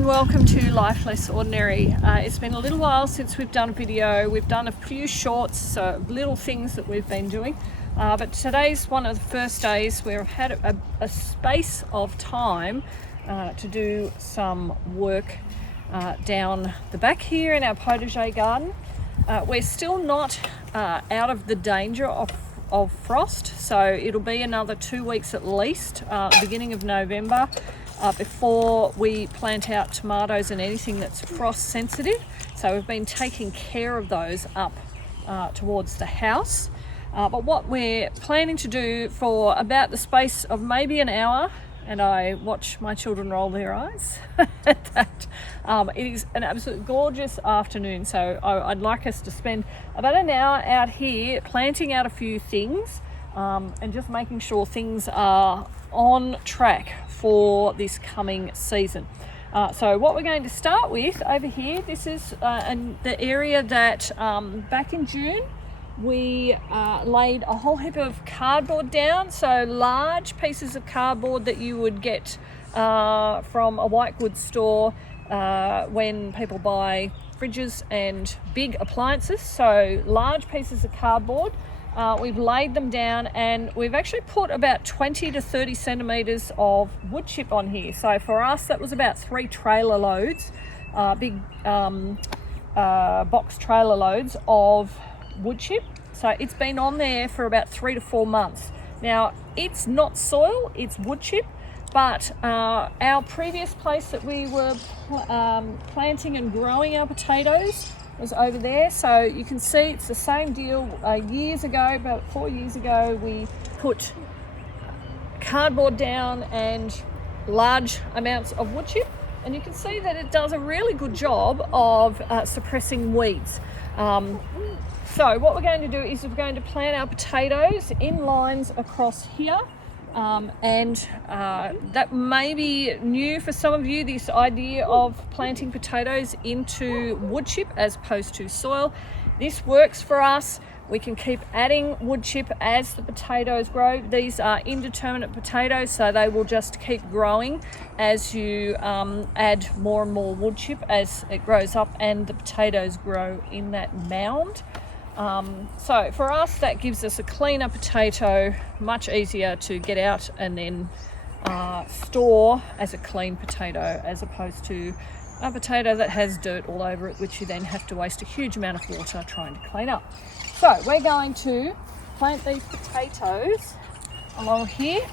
and welcome to Life Less Ordinary. It's been a little while since we've done a video. We've done a few shorts, so little things that we've been doing. But today's one of the first days we've had a space of time to do some work down the back here in our potager garden. We're still not out of the danger of frost, so it'll be another 2 weeks at least, beginning of November, before we plant out tomatoes and anything that's frost sensitive. So we've been taking care of those up towards the house. But what we're planning to do for about the space of maybe an hour, and I watch my children roll their eyes at that, it is an absolute gorgeous afternoon. So I'd like us to spend about an hour out here planting out a few things and just making sure things are on track for this coming season. So what we're going to start with over here, this is the area that back in June we laid a whole heap of cardboard down, so large pieces of cardboard that you would get from a white goods store when people buy fridges and big appliances. So large pieces of cardboard. We've laid them down, and we've actually put about 20 to 30 centimetres of wood chip on here. So for us, that was about 3 trailer loads, big box trailer loads of wood chip. So it's been on there for about 3 to 4 months. Now, it's not soil, it's wood chip, but our previous place that we were planting and growing our potatoes was over there. So you can see it's the same deal. Years ago, about 4 years ago, we put cardboard down and large amounts of wood chip, and you can see that it does a really good job of suppressing weeds. So what we're going to do is we're going to plant our potatoes in lines across here. And that may be new for some of you, this idea of planting potatoes into wood chip as opposed to soil. This works for us. We can keep adding wood chip as the potatoes grow. These are indeterminate potatoes, so they will just keep growing as you add more and more wood chip as it grows up and the potatoes grow in that mound. So for us, that gives us a cleaner potato, much easier to get out and then store as a clean potato, as opposed to a potato that has dirt all over it, which you then have to waste a huge amount of water trying to clean up. So we're going to plant these potatoes along here.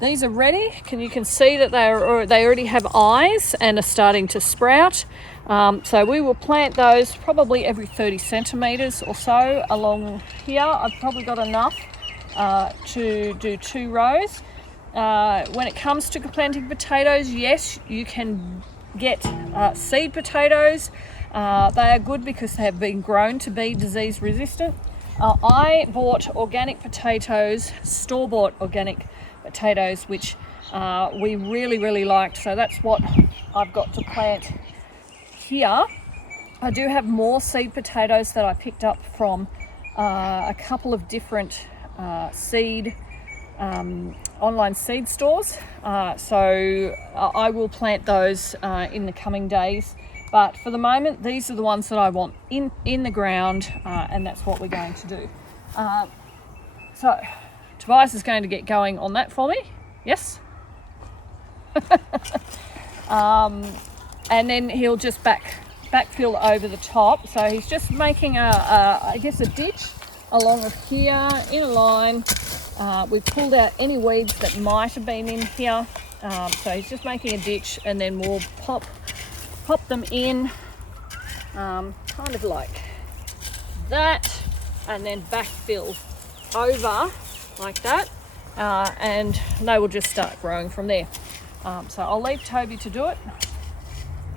These are ready. You can see that they already have eyes and are starting to sprout. So we will plant those probably every 30 centimetres or so along here. I've probably got enough to do 2 rows. When it comes to planting potatoes, yes, you can get seed potatoes. They are good because they have been grown to be disease resistant. I bought organic potatoes, store-bought organic potatoes, which we really liked. So that's what I've got to plant here. I do have more seed potatoes that I picked up from a couple of different online seed stores. So I will plant those in the coming days. But for the moment, these are the ones that I want in the ground, and that's what we're going to do. So Tobias is going to get going on that for me. Yes? And then he'll just backfill over the top. So he's just making I guess a ditch along of here in a line. We've pulled out any weeds that might have been in here. So he's just making a ditch, and then we'll pop them in kind of like that, and then backfill over like that, and they will just start growing from there. So I'll leave Toby to do it.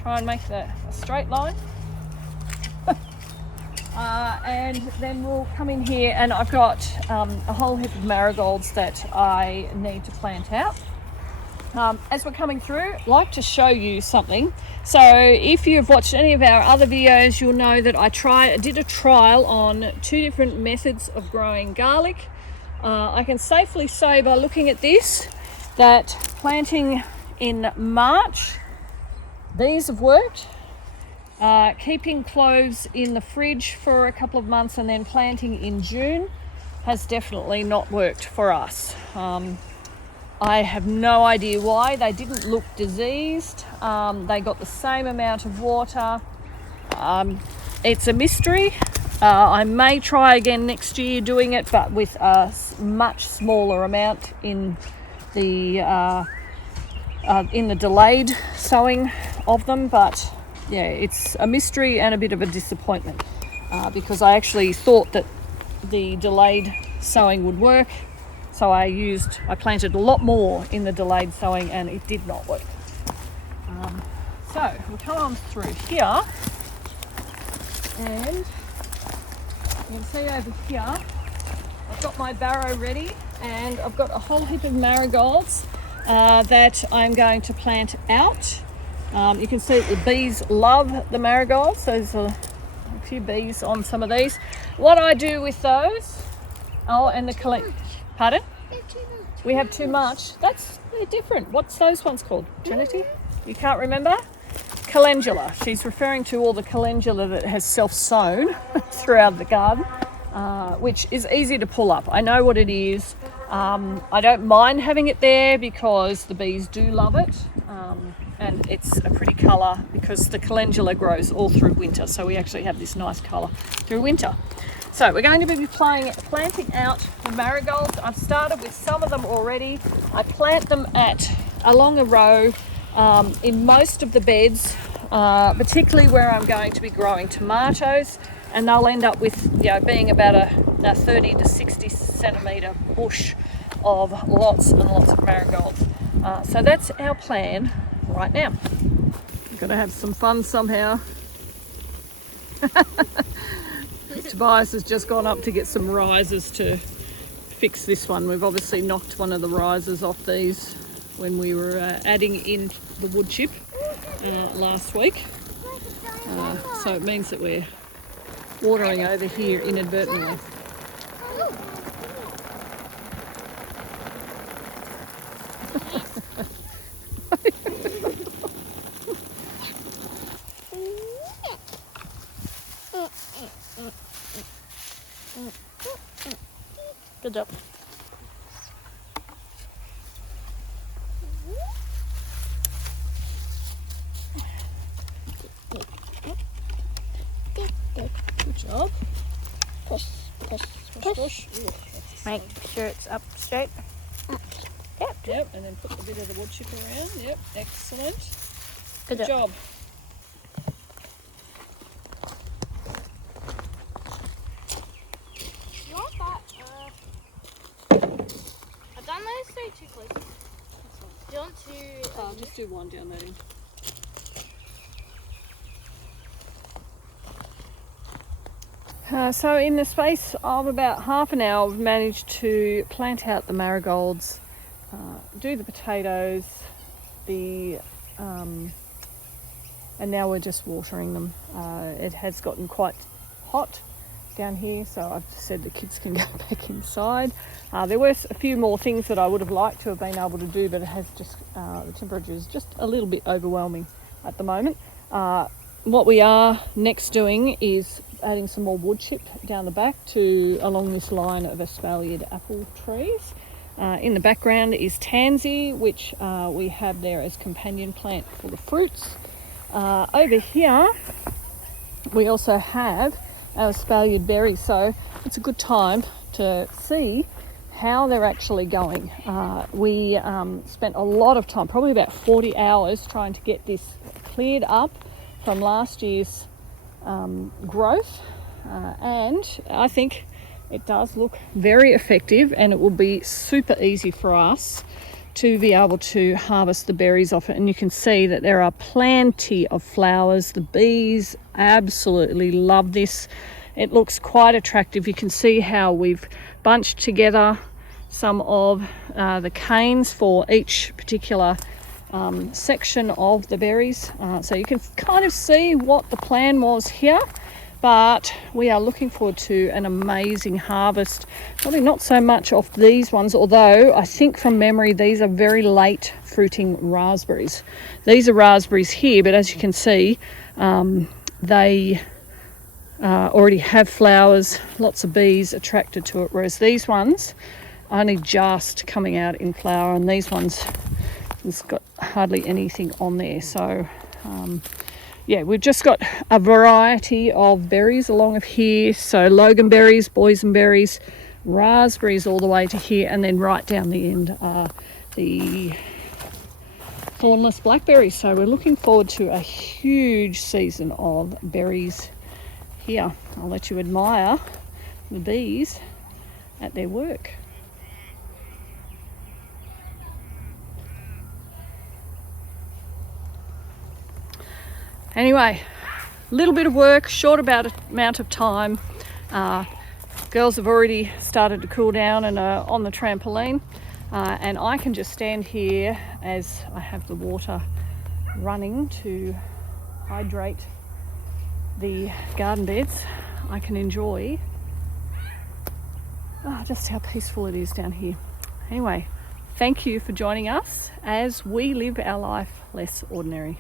Try and make a straight line. And then we'll come in here, and I've got a whole heap of marigolds that I need to plant out. As we're coming through, I'd like to show you something. So if you've watched any of our other videos, you'll know that I did a trial on 2 different methods of growing garlic. I can safely say by looking at this that planting in March these have worked. Keeping cloves in the fridge for a couple of months and then planting in June has definitely not worked for us. I have no idea why. They didn't look diseased. They got the same amount of water. It's a mystery. I may try again next year doing it, but with a much smaller amount in the delayed sowing of them. But yeah, it's a mystery and a bit of a disappointment because I actually thought that the delayed sowing would work. So I planted a lot more in the delayed sowing and it did not work. So we'll come on through here, and you can see over here I've got my barrow ready, and I've got a whole heap of marigolds that I'm going to plant out. You can see the bees love the marigolds. There's a few bees on some of these. What I do with those, and the collect. Pardon? We have too much. They're different. What's those ones called? Trinity? You can't remember? Calendula. She's referring to all the calendula that has self-sown throughout the garden, which is easy to pull up. I know what it is. I don't mind having it there because the bees do love it. And it's a pretty colour because the calendula grows all through winter. So we actually have this nice colour through winter. So we're going to be planting out the marigolds. I've started with some of them already. I plant them along a row in most of the beds, particularly where I'm going to be growing tomatoes, and they'll end up with being about a 30 to 60 centimetre bush of lots and lots of marigolds. So that's our plan right now. We've got to have some fun somehow. Tobias has just gone up to get some risers to fix this one. We've obviously knocked one of the risers off these when we were adding in the wood chip last week. So it means that we're watering over here inadvertently. Good job. Good job. Push, push, push, push. Make sure it's up straight. Yep, and then put a bit of the wood chip around. Yep, excellent. Good job. I've done those three too close. Do you want to... I'll just do one down that end. So in the space of about half an hour, we've managed to plant out the marigolds, do the potatoes, and now we're just watering them. It has gotten quite hot down here, so I've said the kids can go back inside. There were a few more things that I would have liked to have been able to do, but it has just the temperature is just a little bit overwhelming at the moment. What we are next doing is adding some more wood chip down the back along this line of espaliered apple trees. In the background is tansy, which we have there as companion plant for the fruits. Over here we also have our espaliered berries, so it's a good time to see how they're actually going. We spent a lot of time, probably about 40 hours, trying to get this cleared up from last year's growth, and I think it does look very effective, and it will be super easy for us to be able to harvest the berries off it. And you can see that there are plenty of flowers. The bees absolutely love this. It looks quite attractive. You can see how we've bunched together some of the canes for each particular section of the berries. So you can kind of see what the plan was here. but we are looking forward to an amazing harvest. Probably not so much off these ones, although I think from memory these are very late fruiting raspberries. These are raspberries here, but as you can see, they already have flowers, lots of bees attracted to it, whereas these ones only just coming out in flower, and these ones, it's got hardly anything on there. So yeah, we've just got a variety of berries along of here. So loganberries, boysenberries, raspberries all the way to here, and then right down the end are the thornless blackberries. So we're looking forward to a huge season of berries here. I'll let you admire the bees at their work. Anyway, a little bit of work, short amount of time. Girls have already started to cool down and are on the trampoline, and I can just stand here as I have the water running to hydrate the garden beds. I can enjoy just how peaceful it is down here. Anyway, thank you for joining us as we live our life less ordinary.